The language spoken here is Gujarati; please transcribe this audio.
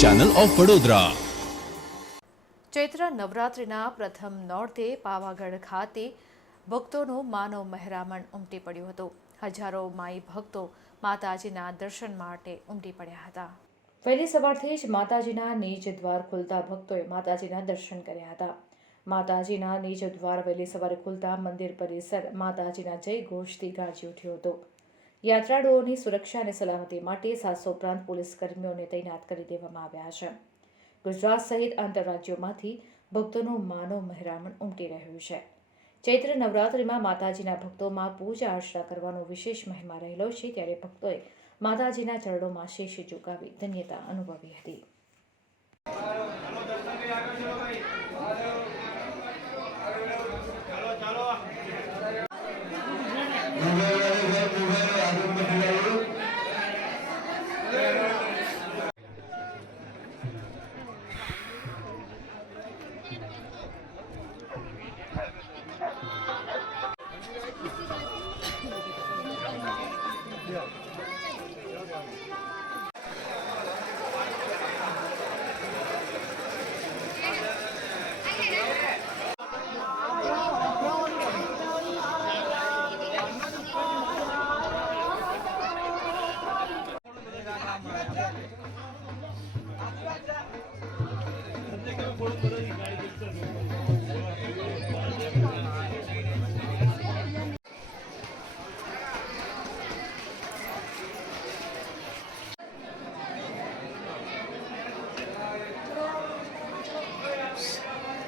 Channel of Vadodara. ચૈત્ર નવરાત્રિના પ્રથમ નોરતે પાવાગઢ ખાતે ભક્તોનું માનવ મહેરામણ ઉમટી પડ્યું હતું। હજારો માઈ ભક્તો માતાજીના દર્શન માટે ઉમટી પડ્યા હતા। વહેલી સવારથી જ માતાજીના નિજ દ્વાર ખુલતા ભક્તોએ માતાજીના દર્શન કર્યા હતા। માતાજીના નિજ દ્વાર વહેલી સવારે ખુલતા મંદિર પરિસર માતાજીના જય ઘોષથી ગાજી ઉઠ્યો હતો। યાત્રાળુઓની સુરક્ષા અને સલામતી માટે 700 ઉપરાંત પોલીસ કર્મીઓને તૈનાત કરી દેવામાં આવ્યા છે। ગુજરાત સહિત આંતરરાજ્યોમાંથી ભક્તોનું માનવ મહેરામણ ઉમટી રહ્યું છે। ચૈત્ર નવરાત્રિમાં માતાજીના ભક્તોમાં પૂજા અર્ચના કરવાનો વિશેષ મહિમા રહેલો છે, ત્યારે ભક્તોએ માતાજીના ચરણોમાં શીશ ઝુકાવી ધન્યતા અનુભવી હતી।